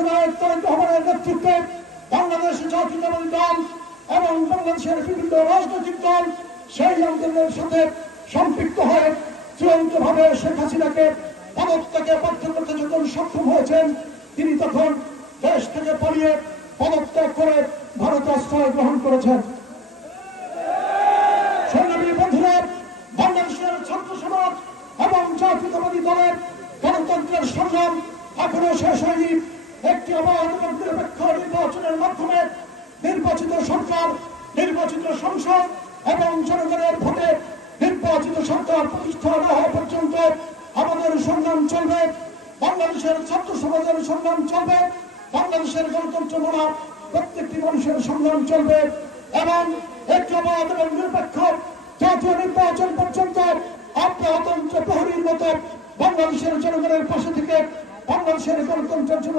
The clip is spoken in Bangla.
দেশনায়ক তারেক রহমানের নেতৃত্বে বাংলাদেশ জাতীয়তাবাদী দল এবং বাংলাদেশের বিভিন্ন রাজনৈতিক দল সেই আন্দোলনের সাথে সম্পৃক্ত হয়ে চূড়ান্তভাবে শেখ হাসিনাকে পদত্যাগে বাধ্য করতে যখন সক্ষম হয়েছেন, তিনি তখন দেশ থেকে পালিয়ে পদত্যাগ করে ভারতে আশ্রয় গ্রহণ করেছেন। সংগ্রামী বন্ধুরা, বাংলাদেশের ছাত্র সমাজ এবং জাতীয়তাবাদী দলের গণতন্ত্রের সংগ্রাম এখনো শেষ হয়নি। একটি অবাধ এবং নিরপেক্ষ নির্বাচনের মাধ্যমে নির্বাচিত সরকার, নির্বাচিত সংসদ এবং জনগণের ভোটে নির্বাচিত সরকার প্রতিষ্ঠা না হওয়া পর্যন্ত আমাদের সংগ্রাম চলবে। বাংলাদেশের ছাত্র সমাজের সংগ্রাম চলবে, বাংলাদেশের গণতন্ত্র মানা প্রত্যেকটি মানুষের সংগ্রাম চলবে এবং একটি অবাধ এবং নিরপেক্ষ জাতীয় নির্বাচন পর্যন্ত আপনার অতন্ত্র প্রহরীর মতো বাংলাদেশের জনগণের পাশে থেকে বাংলাদেশের গণতন্ত্রের জন্য